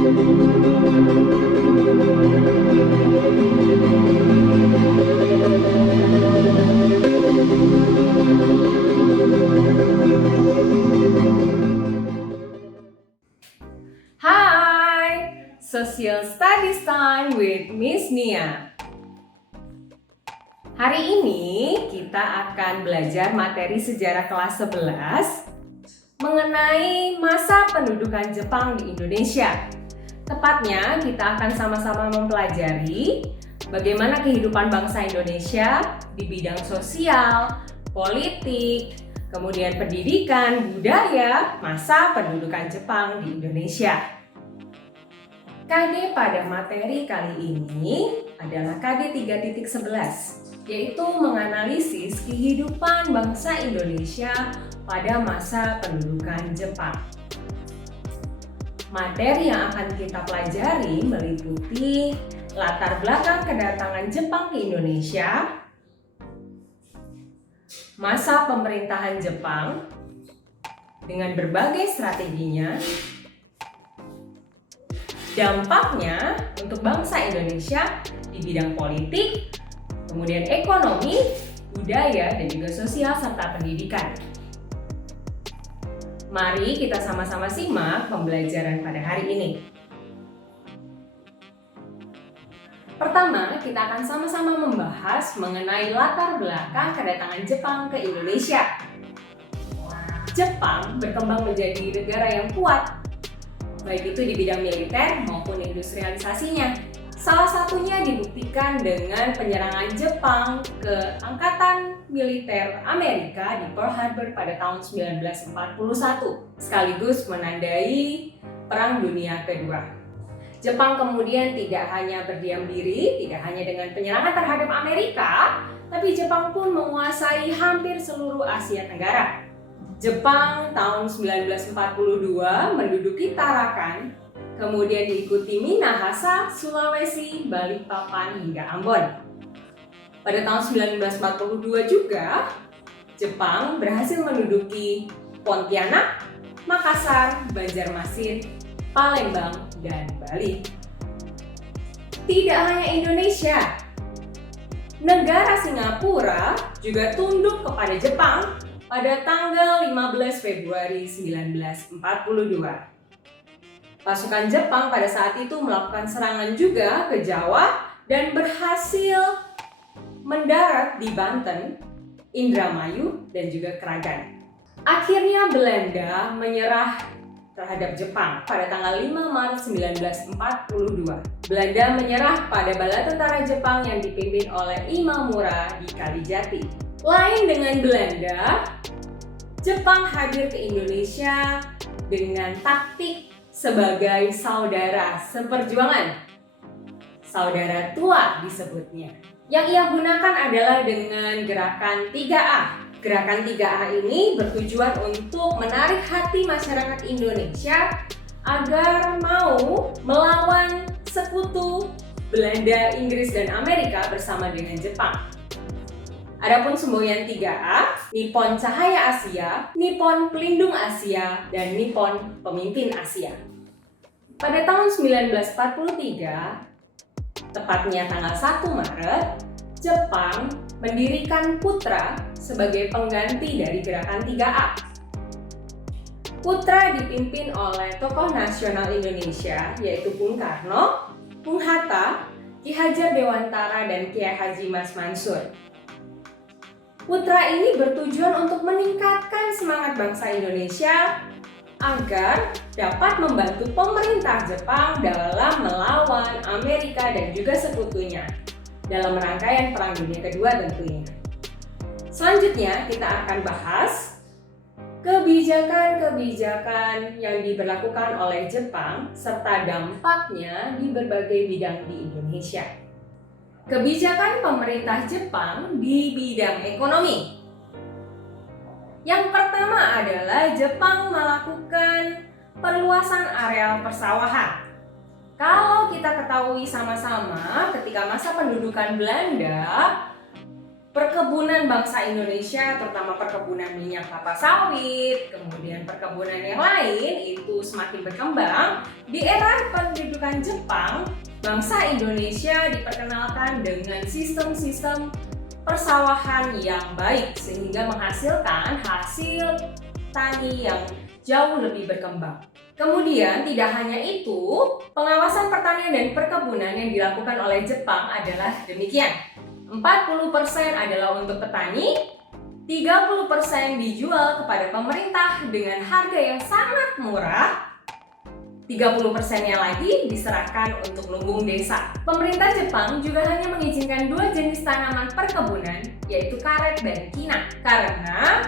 Hai, Social Studies Time with Miss Nia. Hari ini kita akan belajar materi sejarah kelas 11 mengenai masa pendudukan Jepang di Indonesia. Tepatnya kita akan sama-sama mempelajari bagaimana kehidupan bangsa Indonesia di bidang sosial, politik, kemudian pendidikan, budaya, masa pendudukan Jepang di Indonesia. KD pada materi kali ini adalah KD 3.11, yaitu menganalisis kehidupan bangsa Indonesia pada masa pendudukan Jepang. Materi yang akan kita pelajari meliputi latar belakang kedatangan Jepang ke Indonesia, masa pemerintahan Jepang dengan berbagai strateginya, dampaknya untuk bangsa Indonesia di bidang politik, kemudian ekonomi, budaya, dan juga sosial serta pendidikan. Mari kita sama-sama simak pembelajaran pada hari ini. Pertama, kita akan sama-sama membahas mengenai latar belakang kedatangan Jepang ke Indonesia. Jepang berkembang menjadi negara yang kuat, baik itu di bidang militer maupun industrialisasinya. Salah satunya dibuktikan dengan penyerangan Jepang ke Angkatan Militer Amerika di Pearl Harbor pada tahun 1941, sekaligus menandai Perang Dunia Kedua. Jepang kemudian tidak hanya berdiam diri, tidak hanya dengan penyerangan terhadap Amerika, tapi Jepang pun menguasai hampir seluruh Asia Tenggara. Jepang tahun 1942 menduduki Tarakan, kemudian diikuti Minahasa, Sulawesi, Balikpapan, hingga Ambon. Pada tahun 1942 juga, Jepang berhasil menduduki Pontianak, Makassar, Banjarmasin, Palembang, dan Bali. Tidak hanya Indonesia, negara Singapura juga tunduk kepada Jepang pada tanggal 15 Februari 1942. Pasukan Jepang pada saat itu melakukan serangan juga ke Jawa dan berhasil mendarat di Banten, Indramayu, dan juga Kragan. Akhirnya Belanda menyerah terhadap Jepang pada tanggal 5 Maret 1942. Belanda menyerah pada bala tentara Jepang yang dipimpin oleh Imamura di Kalijati. Lain dengan Belanda, Jepang hadir ke Indonesia dengan taktik sebagai saudara seperjuangan. Saudara tua disebutnya. Yang ia gunakan adalah dengan gerakan 3A. Gerakan 3A ini bertujuan untuk menarik hati masyarakat Indonesia agar mau melawan sekutu Belanda, Inggris, dan Amerika bersama dengan Jepang. Adapun semboyan 3A, Nippon Cahaya Asia, Nippon Pelindung Asia, dan Nippon Pemimpin Asia. Pada tahun 1943, tepatnya tanggal 1 Maret, Jepang mendirikan Putra sebagai pengganti dari gerakan 3A. Putra dipimpin oleh tokoh nasional Indonesia yaitu Bung Karno, Bung Hatta, Ki Hajar Dewantara, dan Kiai Haji Mas Mansur. Putra ini bertujuan untuk meningkatkan semangat bangsa Indonesia agar dapat membantu pemerintah Jepang dalam melawan Amerika dan juga sekutunya dalam rangkaian Perang Dunia Kedua tentunya. Selanjutnya kita akan bahas kebijakan-kebijakan yang diberlakukan oleh Jepang serta dampaknya di berbagai bidang di Indonesia. Kebijakan pemerintah Jepang di bidang ekonomi. Yang pertama adalah Jepang melakukan perluasan areal persawahan. Kalau kita ketahui sama-sama, ketika masa pendudukan Belanda, perkebunan bangsa Indonesia, terutama perkebunan minyak kelapa sawit, kemudian perkebunan yang lain itu semakin berkembang. Di era kedudukan Jepang, bangsa Indonesia diperkenalkan dengan sistem-sistem persawahan yang baik sehingga menghasilkan hasil tani yang jauh lebih berkembang. Kemudian tidak hanya itu, pengawasan pertanian dan perkebunan yang dilakukan oleh Jepang adalah demikian. 40% adalah untuk petani, 30% dijual kepada pemerintah dengan harga yang sangat murah, 30%-nya lagi diserahkan untuk lumbung desa. Pemerintah Jepang juga hanya mengizinkan 2 jenis tanaman perkebunan, yaitu karet dan kina. Karena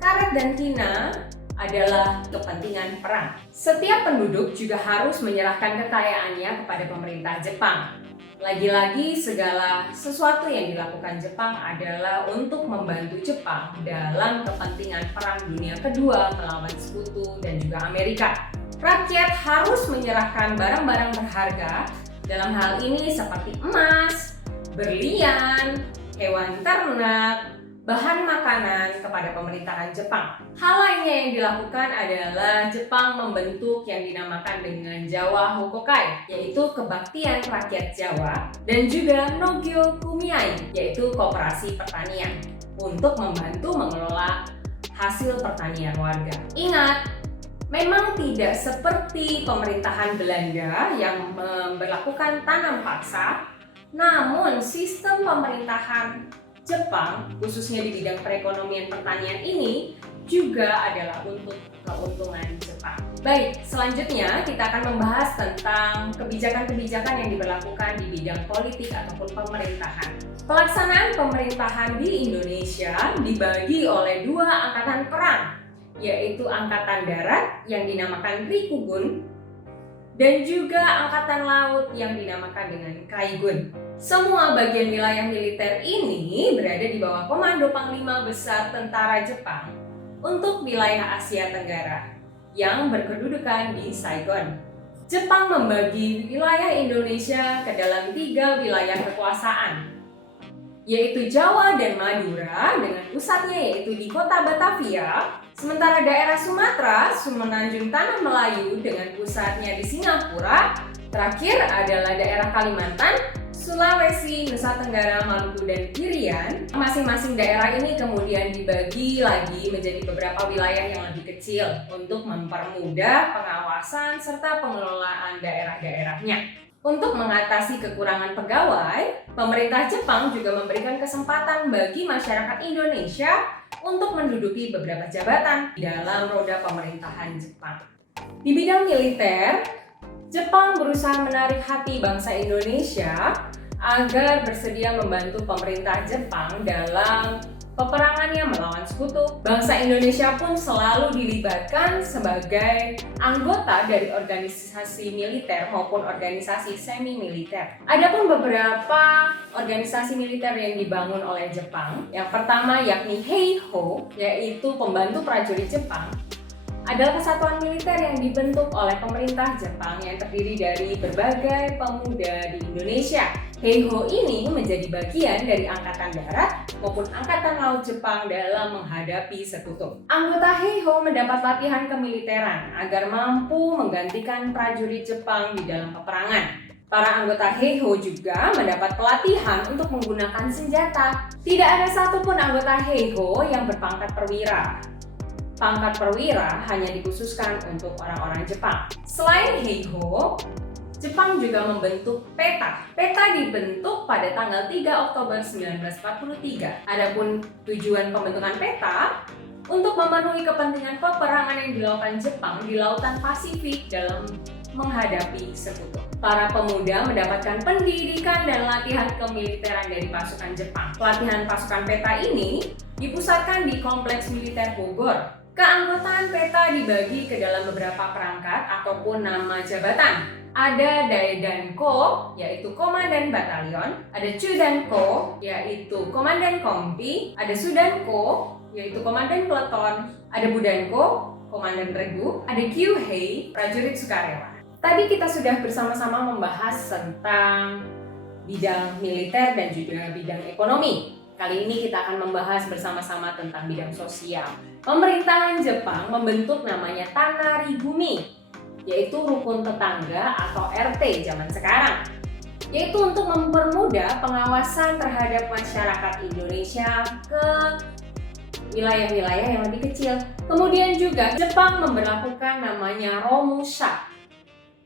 karet dan kina adalah kepentingan perang. Setiap penduduk juga harus menyerahkan kekayaannya kepada pemerintah Jepang. Lagi-lagi segala sesuatu yang dilakukan Jepang adalah untuk membantu Jepang dalam kepentingan Perang Dunia Kedua melawan Sekutu dan juga Amerika. Rakyat harus menyerahkan barang-barang berharga dalam hal ini seperti emas, berlian, hewan ternak, bahan makanan kepada pemerintahan Jepang. Hal lainnya yang dilakukan adalah Jepang membentuk yang dinamakan dengan Jawa Hokokai, yaitu kebaktian rakyat Jawa, dan juga Nogyo Kumiai, yaitu koperasi pertanian, untuk membantu mengelola hasil pertanian warga. Ingat, memang tidak seperti pemerintahan Belanda yang memberlakukan tanam paksa, namun sistem pemerintahan Jepang, khususnya di bidang perekonomian pertanian ini, juga adalah untuk keuntungan Jepang. Baik, selanjutnya kita akan membahas tentang kebijakan-kebijakan yang diberlakukan di bidang politik ataupun pemerintahan. Pelaksanaan pemerintahan di Indonesia dibagi oleh 2 angkatan perang, yaitu Angkatan Darat yang dinamakan Rikugun dan juga Angkatan Laut yang dinamakan dengan Kaigun. Semua bagian wilayah militer ini berada di bawah komando Panglima Besar Tentara Jepang untuk wilayah Asia Tenggara yang berkedudukan di Saigon. Jepang membagi wilayah Indonesia ke dalam 3 wilayah kekuasaan, yaitu Jawa dan Madura dengan pusatnya yaitu di kota Batavia. Sementara daerah Sumatera, Semenanjung Tanah Melayu dengan pusatnya di Singapura. Terakhir adalah daerah Kalimantan, Sulawesi, Nusa Tenggara, Maluku, dan Irian. Masing-masing daerah ini kemudian dibagi lagi menjadi beberapa wilayah yang lebih kecil untuk mempermudah pengawasan serta pengelolaan daerah-daerahnya. Untuk mengatasi kekurangan pegawai, pemerintah Jepang juga memberikan kesempatan bagi masyarakat Indonesia untuk menduduki beberapa jabatan di dalam roda pemerintahan Jepang. Di bidang militer, Jepang berusaha menarik hati bangsa Indonesia agar bersedia membantu pemerintah Jepang dalam peperangannya melawan Sekutu. Bangsa Indonesia pun selalu dilibatkan sebagai anggota dari organisasi militer maupun organisasi semi-militer. Adapun beberapa organisasi militer yang dibangun oleh Jepang, yang pertama yakni Heiho, yaitu pembantu prajurit Jepang, adalah kesatuan militer yang dibentuk oleh pemerintah Jepang yang terdiri dari berbagai pemuda di Indonesia. Heiho ini menjadi bagian dari Angkatan Darat maupun Angkatan Laut Jepang dalam menghadapi Sekutu. Anggota Heiho mendapat latihan kemiliteran agar mampu menggantikan prajurit Jepang di dalam peperangan. Para anggota Heiho juga mendapat pelatihan untuk menggunakan senjata. Tidak ada satupun anggota Heiho yang berpangkat perwira. Pangkat perwira hanya dikhususkan untuk orang-orang Jepang. Selain Heiho, Jepang juga membentuk PETA. PETA dibentuk pada tanggal 3 Oktober 1943. Adapun tujuan pembentukan PETA untuk memenuhi kepentingan peperangan yang dilakukan Jepang di Lautan Pasifik dalam menghadapi Sekutu. Para pemuda mendapatkan pendidikan dan latihan kemiliteran dari pasukan Jepang. Pelatihan pasukan PETA ini dipusatkan di Kompleks Militer Bogor. Keanggotaan PETA dibagi ke dalam beberapa perangkat ataupun nama jabatan. Ada Daidanko, yaitu Komandan Batalion. Ada Chudanko, yaitu Komandan Kompi. Ada Sudanko, yaitu Komandan Peleton. Ada Budanko, Komandan Regu. Ada Kyuhei, prajurit sukarela. Tadi kita sudah bersama-sama membahas tentang bidang militer dan juga bidang ekonomi. Kali ini kita akan membahas bersama-sama tentang bidang sosial. Pemerintahan Jepang membentuk namanya Tanarigumi. yaitu rukun tetangga atau RT zaman sekarang, yaitu untuk mempermudah pengawasan terhadap masyarakat Indonesia ke wilayah-wilayah yang lebih kecil. Kemudian juga Jepang memberlakukan namanya Romusha,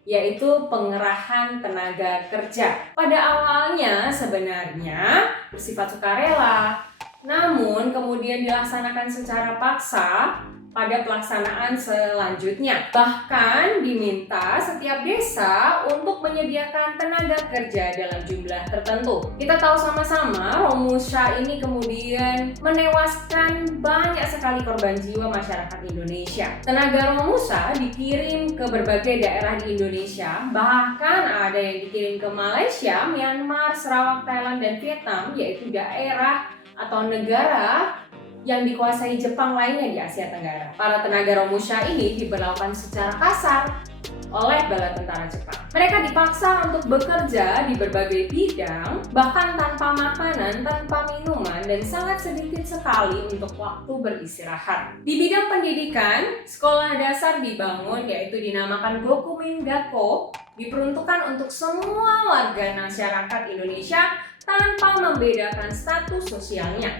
yaitu pengerahan tenaga kerja. Pada awalnya sebenarnya bersifat sukarela, namun kemudian dilaksanakan secara paksa pada pelaksanaan selanjutnya. Bahkan diminta setiap desa untuk menyediakan tenaga kerja dalam jumlah tertentu. Kita tahu sama-sama Romusha ini kemudian menewaskan banyak sekali korban jiwa masyarakat Indonesia. Tenaga Romusha dikirim ke berbagai daerah di Indonesia, bahkan ada yang dikirim ke Malaysia, Myanmar, Sarawak, Thailand, dan Vietnam, yaitu daerah atau negara yang dikuasai Jepang lainnya di Asia Tenggara. Para tenaga Romusha ini diberlakukan secara kasar oleh bala tentara Jepang. Mereka dipaksa untuk bekerja di berbagai bidang, bahkan tanpa makanan, tanpa minuman, dan sangat sedikit sekali untuk waktu beristirahat. Di bidang pendidikan, sekolah dasar dibangun, yaitu dinamakan Gokumin Gakko, diperuntukkan untuk semua warga masyarakat Indonesia tanpa membedakan status sosialnya.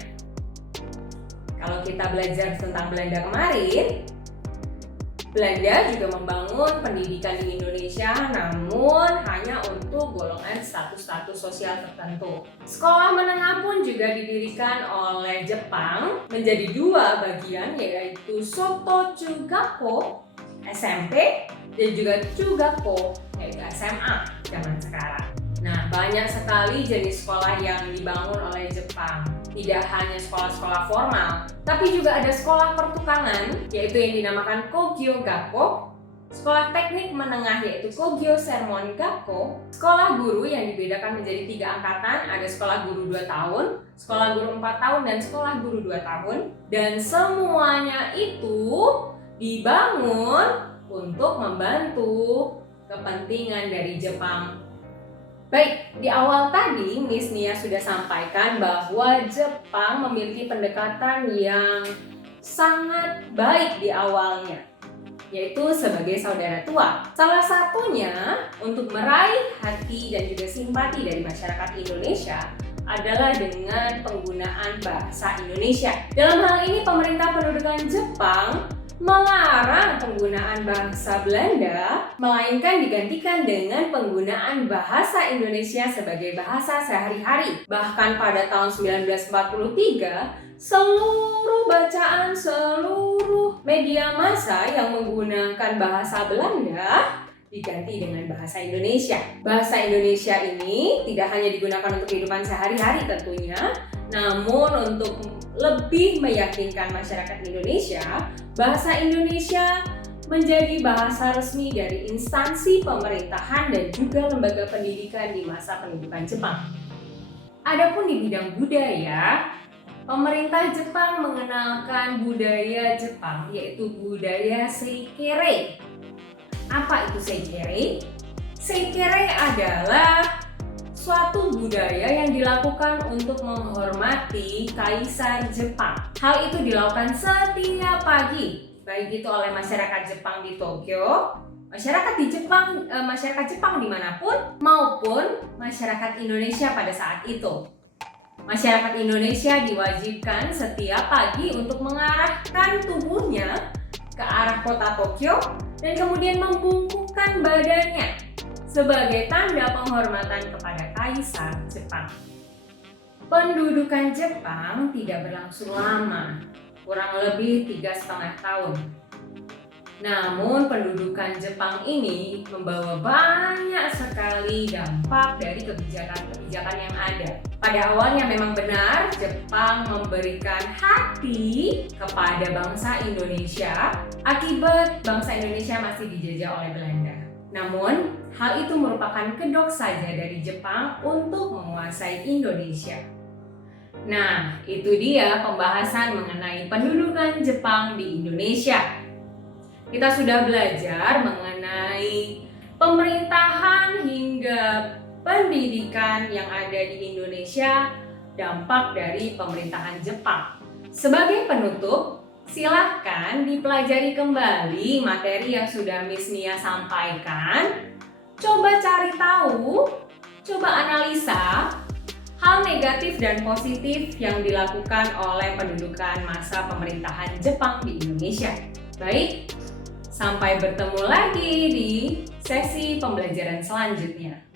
Kalau kita belajar tentang Belanda kemarin, Belanda juga membangun pendidikan di Indonesia, namun hanya untuk golongan status-status sosial tertentu. Sekolah menengah pun juga didirikan oleh Jepang menjadi dua bagian, yaitu Shototsu-gakko SMP dan juga Chugakko, yaitu SMA zaman sekarang. Nah, banyak sekali jenis sekolah yang dibangun oleh Jepang. Tidak hanya sekolah-sekolah formal, tapi juga ada sekolah pertukangan, yaitu yang dinamakan Kogyo Gakko, sekolah teknik menengah yaitu Kogyo Sermon Gakko, sekolah guru yang dibedakan menjadi 3 angkatan, ada sekolah guru 2 tahun, sekolah guru 4 tahun, dan sekolah guru 2 tahun, dan semuanya itu dibangun untuk membantu kepentingan dari Jepang. Baik, di awal tadi Miss Nia sudah sampaikan bahwa Jepang memiliki pendekatan yang sangat baik di awalnya, yaitu sebagai saudara tua. Salah satunya untuk meraih hati dan juga simpati dari masyarakat Indonesia adalah dengan penggunaan bahasa Indonesia. Dalam hal ini pemerintah pendudukan Jepang melarang penggunaan bahasa Belanda, melainkan digantikan dengan penggunaan bahasa Indonesia sebagai bahasa sehari-hari. Bahkan pada tahun 1943, seluruh bacaan, seluruh media massa yang menggunakan bahasa Belanda diganti dengan bahasa Indonesia. Bahasa Indonesia ini tidak hanya digunakan untuk kehidupan sehari-hari tentunya, namun untuk lebih meyakinkan masyarakat Indonesia, bahasa Indonesia menjadi bahasa resmi dari instansi pemerintahan dan juga lembaga pendidikan di masa pendudukan Jepang. Adapun di bidang budaya, pemerintah Jepang mengenalkan budaya Jepang, yaitu budaya Seikere. Apa itu Seikere? Seikere adalah suatu budaya yang dilakukan untuk menghormati Kaisar Jepang. Hal itu dilakukan setiap pagi, baik itu oleh masyarakat Jepang di Tokyo, masyarakat Jepang dimanapun, maupun masyarakat Indonesia pada saat itu. Masyarakat Indonesia diwajibkan setiap pagi untuk mengarahkan tubuhnya ke arah kota Tokyo dan kemudian membungkukkan badannya sebagai tanda penghormatan kepada Kaisar Jepang. Pendudukan Jepang tidak berlangsung lama, kurang lebih 3,5 tahun. Namun pendudukan Jepang ini membawa banyak sekali dampak dari kebijakan-kebijakan yang ada. Pada awalnya memang benar Jepang memberikan hati kepada bangsa Indonesia akibat bangsa Indonesia masih dijajah oleh Belanda. Namun, hal itu merupakan kedok saja dari Jepang untuk menguasai Indonesia. Nah, itu dia pembahasan mengenai pendudukan Jepang di Indonesia. Kita sudah belajar mengenai pemerintahan hingga pendidikan yang ada di Indonesia, dampak dari pemerintahan Jepang. Sebagai penutup, Silahkan dipelajari kembali materi yang sudah Miss Nia sampaikan. Coba cari tahu, coba analisa hal negatif dan positif yang dilakukan oleh pendudukan masa pemerintahan Jepang di Indonesia. Baik, sampai bertemu lagi di sesi pembelajaran selanjutnya.